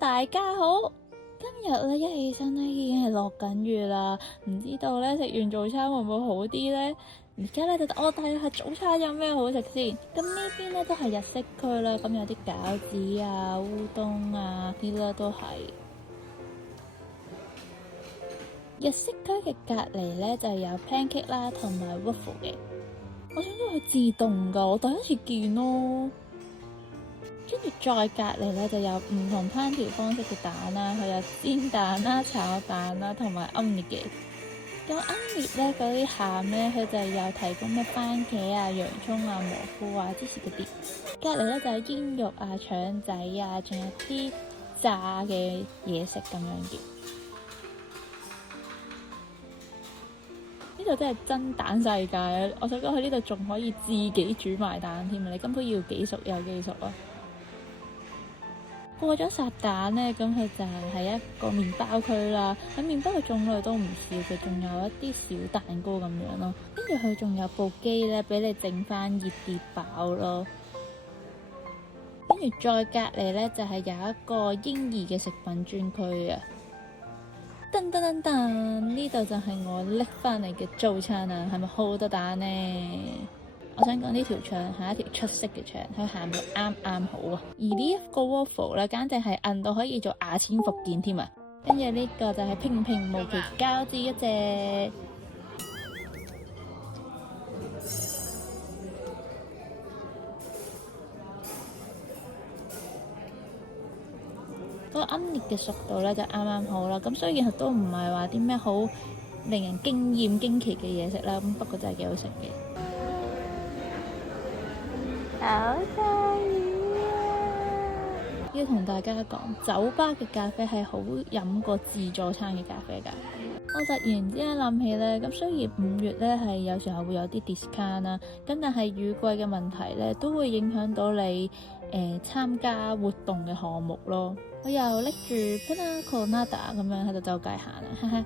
大家好，今日咧一起身咧已經係落緊雨啦，唔知道咧食完早餐會唔會好啲咧？而家咧就我睇下早餐有咩好食先。咁呢邊咧都係日式區啦，咁有啲餃子啊、烏冬啊啲啦都係。日式區嘅隔離咧就有 pancake 啦，同埋 waffle 嘅。我想講佢自動㗎，我第一次見咯。跟住再隔離咧就有唔同烹調方式嘅蛋啦，佢有煎蛋啦、炒蛋啦，同埋奄列嘅。咁奄列咧嗰啲餡咧，佢就有提供咩番茄啊、洋葱啊、蘑菇啊、芝士嗰啲。隔離咧就有煙肉啊、腸仔啊，仲有啲炸嘅嘢食咁樣嘅。呢度真係真蛋世界，我想講佢呢度仲可以自己煮埋蛋添啊！你根本要幾熟有幾熟啊！過咗烚蛋咧，咁佢就係一個麵包區啦。喺麵包嘅種類都唔少嘅，仲有一啲小蛋糕咁樣咯。跟住佢仲有部機咧，俾你整翻熱啲飽咯。跟住再隔離咧，就係有一個嬰兒嘅食品專區啊！噔噔噔噔，呢度就係我拎翻嚟嘅早餐啊！係咪好多蛋呢？我想講呢條腸係一條出色嘅腸，佢鹹到啱啱好啊！而呢一個 waffle 咧，簡直係韌到可以做牙籤復健添啊！跟住呢個就係平平無奇餃子一隻。嗰個奄列嘅熟度咧就啱啱好啦。咁雖然佢都唔係話啲咩好令人驚豔驚奇嘅嘢食啦，咁不過真係幾好食嘅。好大雨啊！要同大家講，酒吧嘅咖啡係好飲過自助餐嘅咖啡㗎。我突然之間諗起咧，咁雖然5月咧係有時候會有啲 discount 啦，咁但係雨季嘅問題咧都會影響到你參加活動嘅項目咯。我又拎住 Pina Colada 咁樣喺度周街行啊，哈哈！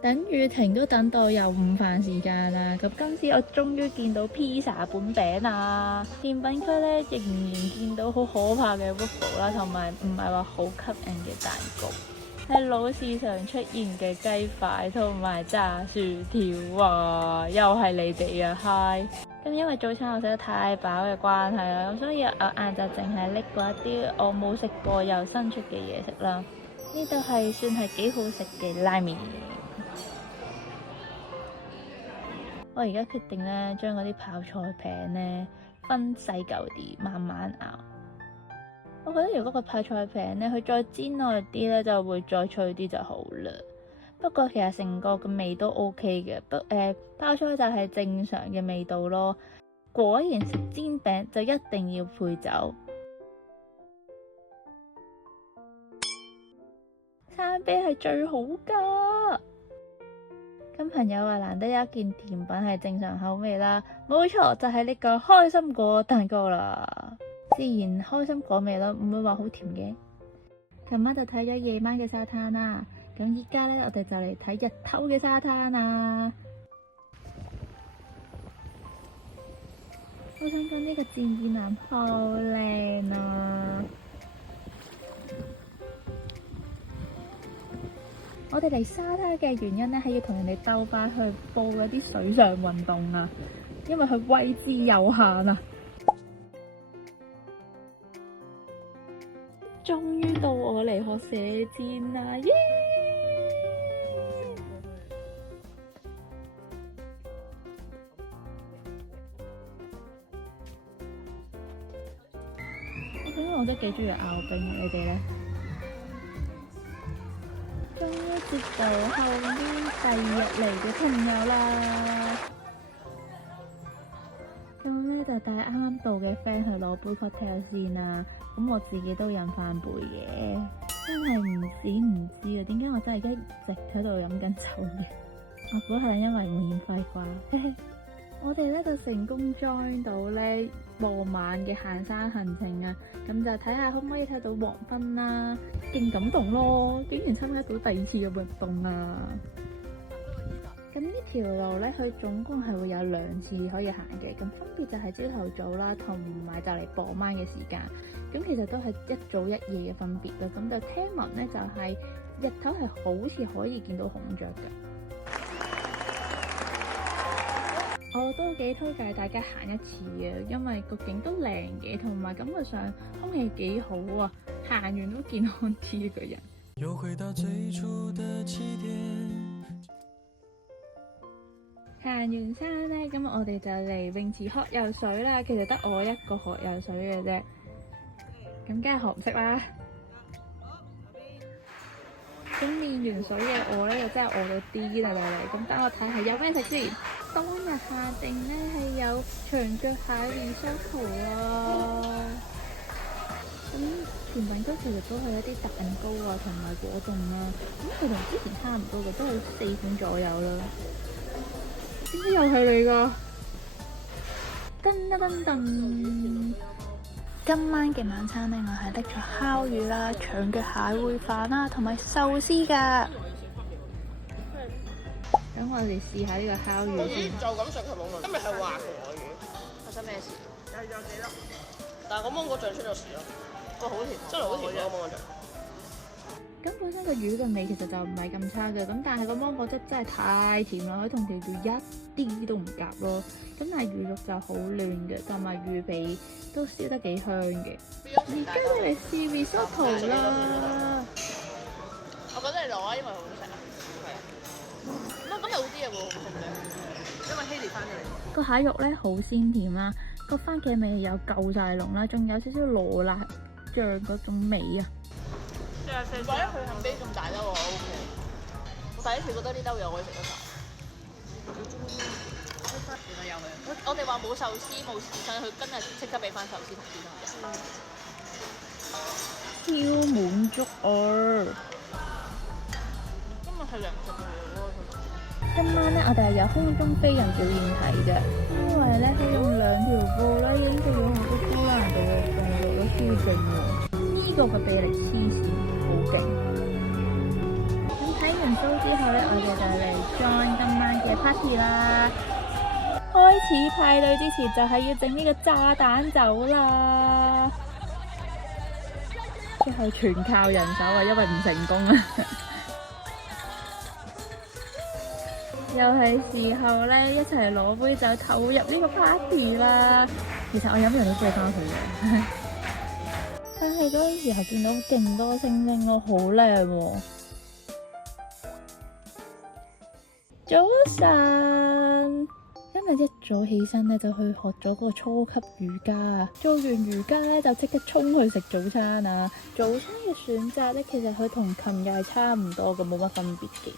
等雨停都等到有午飯時間啦，咁今次我終於見到披薩本餅啦！甜品區咧仍然見到好可怕嘅 waffle 啦，同埋唔係話好吸引嘅蛋糕，係老市場出現嘅雞塊同埋炸薯條啊！又係你哋啊，嗨！咁因為早餐我食得太飽嘅關係啦，咁所以我晏晝淨係拎過一啲我冇食過又新出嘅嘢食啦。呢度係算係幾好食嘅拉麵。我而家決定咧，將嗰啲泡菜餅咧分細嚿啲，慢慢咬。我覺得如果個泡菜餅咧，佢再煎耐啲咧，就會再脆啲就好啦。不過其實成個嘅味都 OK 嘅，泡菜就係正常嘅味道咯。果然食煎餅就一定要配酒。餐啤係最好㗎。咁朋友話難得有一件甜品係正常口味啦，冇錯就係呢個開心果蛋糕啦。自然開心果味咯，唔會話好甜嘅。琴晚就睇咗夜晚嘅沙灘啦，咁依家咧我哋就嚟睇日頭嘅沙灘啦。我想講呢個箭箭藍好靚啊！我哋嚟沙灘嘅原因咧，係要同人哋鬥快去報嗰啲水上運動啊，因為佢位置有限啊。終於到我嚟學射箭啦！耶！我都幾中意拗冰嘅，你哋咧？終於接到後邊第2日嚟嘅朋友啦！咁咧就帶啱啱到嘅 friend 去攞杯 cocktail 先啦。咁我自己都飲翻杯嘢，真係唔知啊！點解我真係一直喺度飲緊酒嘅？我估係因為免費啩。我哋咧就成功 join 到咧傍晚嘅行山行程啊！咁就睇下可唔可以睇到黃昏啦，勁感動咯！竟然參加到第2次嘅活動啊！咁咁呢條路咧，佢總共係會有2次可以行嘅，咁分別就係朝頭早啦，同埋就嚟傍晚嘅時間。咁其實都係一早一夜嘅分別啦。咁就聽聞咧，就係日頭係好似可以見到孔雀嘅。我都幾推介大家行一次嘅，因為個景都靚嘅，同埋感覺上空氣幾好啊，行完都健康啲個人。又回到最初的起點。行完山咧，咁我哋就嚟泳池學游水啦。其實得我一個學游水嘅啫，咁梗係學唔識啦。咁練完水嘅我咧，又真係餓到啲啦嚟。咁等我睇下有咩食先。當日下定咧係有長腳蟹risotto啦。咁甜品區其實都係一啲蛋糕啊，同埋果凍啦。咁佢同之前差唔多嘅，都係4款左右啦。點解又係你㗎？噔噔噔！今晚嘅晚餐咧，我係拎咗烤魚啦、長腳蟹燴飯啦，同埋壽司㗎。咁我哋試下呢個烤魚先。就咁食係冇問題。今日係滑嘅我魚，發生咩事？有幾粒？但係個芒果醬出咗事咯，個好甜，真係好甜嘅芒果醬。咁本身個魚嘅味其實就唔係咁差嘅，咁但係個芒果汁真係太甜啦，佢同條魚一啲都唔夾咯。咁但係魚肉就好嫩嘅，同埋魚皮都燒得幾香嘅。而家你嚟試 risotto 啦。我覺得你攞啊，因為好好食啊。係啊。咁有啲嘢會好食嘅，因為希利翻咗嚟。個蟹肉咧好鮮甜啦，個番茄味又夠晒濃啦，仲有少少羅勒醬嗰種味啊。或者佢肯比咁大兜我 OK，我第一次覺得呢兜嘢可以食得晒。我哋話冇壽司冇刺身，佢今日即刻俾翻壽司同刺身嘅。超滿足啊！今日係零食嚟嘅喎。今晚咧，我哋係有空中飛人表演睇嘅，因為咧佢用2條布啦，已經做咗好多高難度嘅動作咯，超勁喎！呢個嘅臂力黐線，好勁！咁睇完 show 之後咧，我哋就嚟 join 今晚嘅 party 啦。開始派對之前就係要整呢個炸彈酒啦，最後全靠人手啊，因為唔成功啊！又係時候咧，一齊攞杯酒投入呢個 party 啦。其實我飲完都醉翻佢嘅，但係嗰陣時候見到勁多星星咯，好靚喎！早晨，今日一早起身咧就去學咗個初級瑜伽啊！做完瑜伽咧就即刻衝去食早餐啊！早餐嘅選擇咧，其實佢同琴日係差唔多嘅，冇乜分別嘅。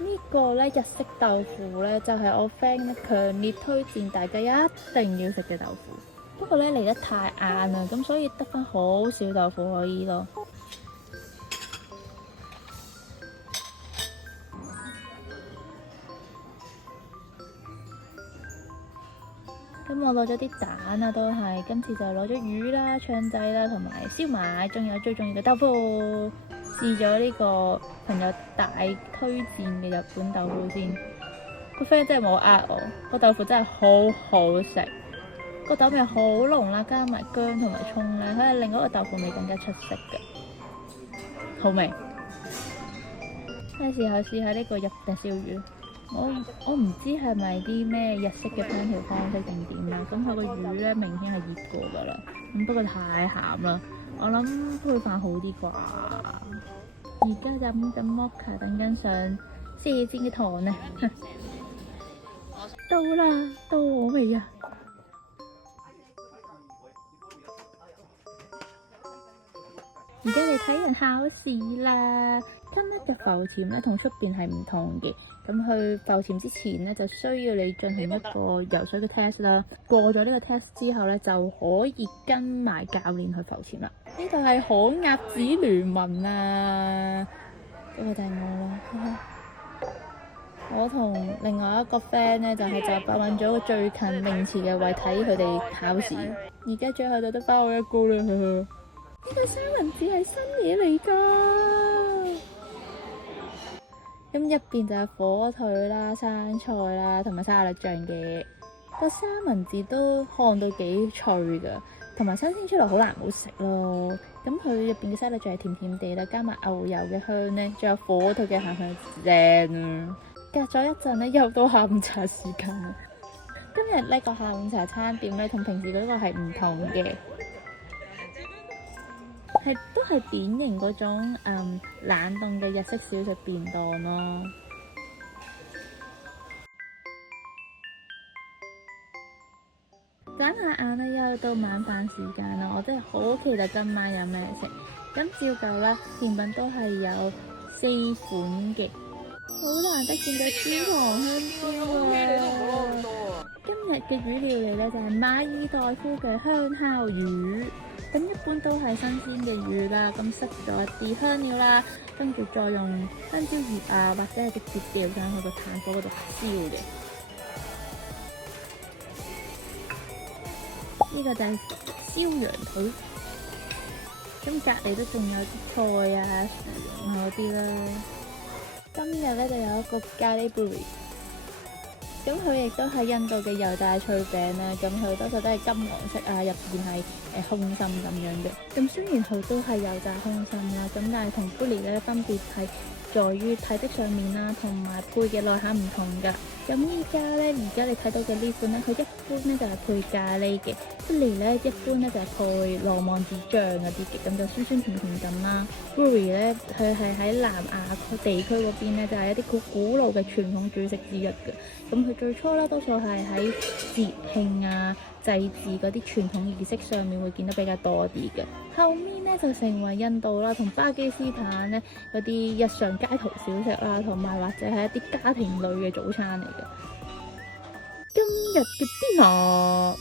呢個咧日式豆腐咧就係我 friend 咧強烈推薦大家一定要食嘅豆腐。不過咧嚟得太晏啦，咁所以得返好少豆腐可以咯。咁我攞咗啲蛋啊，都係今次就攞咗魚啦、腸仔啦，同埋燒賣，仲有最重要嘅豆腐。試咗呢個朋友大推薦嘅日本豆腐先，個 friend 真係冇呃我，個豆腐真係好好食，個豆味好濃啦，加埋薑同埋葱咧，佢係令嗰個豆腐味更加出色嘅，好味。係時候試下呢個日式燒魚，我唔知係咪啲咩日式嘅烹調方式定點啦，咁佢個魚咧明顯係熱過噶啦，咁不過太鹹啦，我諗配飯好啲啩。而家就飲緊摩卡，等緊上射箭嘅堂啊！到啦，到我未啊？而家你睇完考試啦，今日嘅浮潛咧同出邊係唔同嘅。咁去浮潛之前咧，就需要你進行一個游水嘅 test 啦。過咗呢個 test 之後咧，就可以跟埋教練去浮潛啦。呢度係可鴨子聯盟啊！嗰個就係我啦。我同另外一個 friend 咧，就係就揾咗個最近泳池嘅位睇佢哋考試。而家最後就得返我一個啦。呢個三文治係新嘢嚟㗎。咁入邊就有火腿啦、生菜啦，同埋沙律醬嘅。個三文治都看到幾脆㗎，同埋新鮮出嚟好難唔好食咯。咁佢入邊嘅沙律醬係甜甜地啦，加埋牛油嘅香咧，仲有火腿嘅鹹香正啊！隔咗一陣咧，又到下午茶時間啦。今日呢個下午茶餐點咧，同平時嗰個係唔同嘅。都係典型嗰種冷凍嘅日式小食便當咯。眨下眼咧，又到晚飯時間啦，我真係好期待今晚有咩食。咁照舊啦，甜品都係有4款嘅，好難得見到焦糖香蕉啊！今日嘅魚料理咧就係馬爾代夫嘅香烤魚。咁一般都係新鮮嘅魚啦，咁塞咗一啲香料啦，跟住再用香蕉葉啊，或者係直接掉上去個炭火嗰度燒嘅。呢個就係燒羊肚，咁隔離都仲有啲菜啊、薯蓉嗰啲啦。今日咧就有一個咖喱 burri。咁佢亦都係印度嘅猶大脆餅啦，咁佢多數都係金黃色啊，入邊係空心咁樣嘅。咁雖然佢都係猶大空心啦，咁但係同 burri 咧分別係在於體積上面啦，同埋配嘅內餡唔同㗎。咁依家咧，而家你睇到嘅呢款咧，佢一般咧就係配咖喱嘅，burri 咧一般咧就係配羅望子醬嗰啲嘅，咁就酸酸甜甜咁啦。burri 咧佢係喺南亞地區嗰邊咧，就係一啲好古老嘅傳統主食之一嘅。咁佢最初啦，多數係喺節慶啊、祭祀嗰啲傳統儀式上面會見得比較多啲嘅。後面咧就成為印度啦同巴基斯坦咧嗰啲日常街頭小食啦，同埋或者係一啲家庭類嘅早餐嚟嘅。今日嘅 dinner，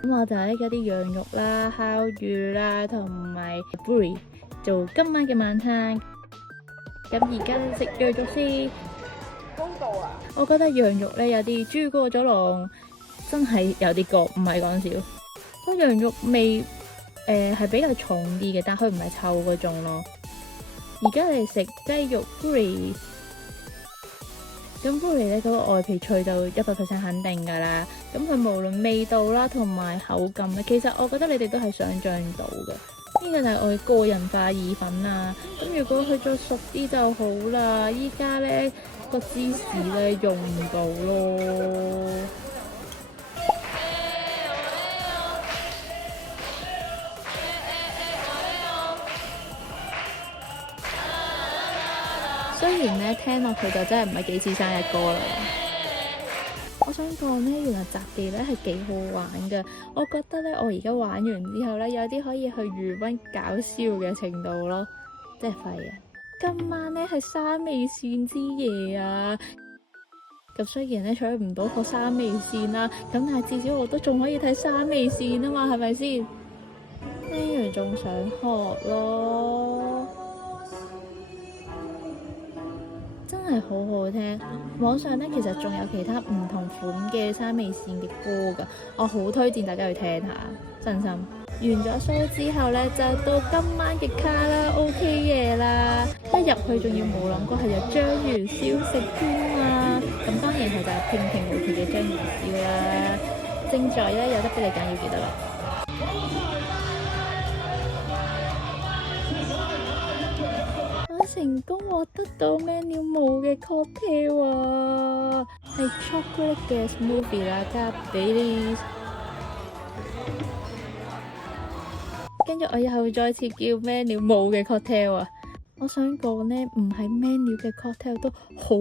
咁我就拎咗啲羊肉啦、烤魚啦同埋 burri 做今晚嘅晚餐。咁而家食羊肉先。公道啊！我覺得羊肉咧有啲豬過咗籠，真係有啲過，唔係講笑。個羊肉味係比較重啲嘅，但佢唔係臭嗰種咯。而家嚟食雞肉 burri， 咁 burri 咧嗰個外皮脆到100% 肯定㗎啦。咁佢無論味道啦同埋口感咧，其實我覺得你哋都係想像到嘅。呢個就係我嘅個人化意粉啊。咁如果佢再熟啲就好啦。依家咧個芝士咧用唔到咯。雖然咧聽落去就真係唔係幾似生日歌啦。我想講咧，原來雜技咧係幾好玩㗎。我覺得咧，我而家玩完之後咧，有啲可以去餘溫搞笑嘅程度咯，真係廢啊！今晚咧係沙味線之夜啊！咁雖然咧取唔到個沙味線啦，咁但係至少我都仲可以睇沙味線啊嘛，係咪先？聽完仲想學咯，真係好好聽。網上咧其實仲有其他唔同款嘅沙味線嘅歌㗎，我好推薦大家去聽下，真心。完咗 show 之後咧，就到今晚嘅卡拉 OK 夜啦！一入去仲要冇諗過係有章魚燒食添啊！咁當然係就係平平無奇嘅章魚燒啦。正在咧有得俾你揀，要記得啦。我成功獲得到 menu 冇嘅 cocktail 啊，係 chocolate 嘅 smoothie 啦，加 Baileys。跟住我又再次叫 menu 冇嘅 cocktail 啊！我想講呢，唔係 menu 嘅 cocktail 都好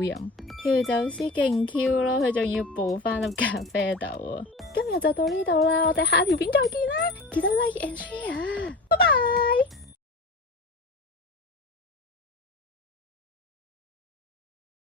飲。調酒師勁 Q 咯，佢仲要補翻粒咖啡豆啊！今日就到呢度啦，我哋下條片再見啦，記得 like and share，拜拜。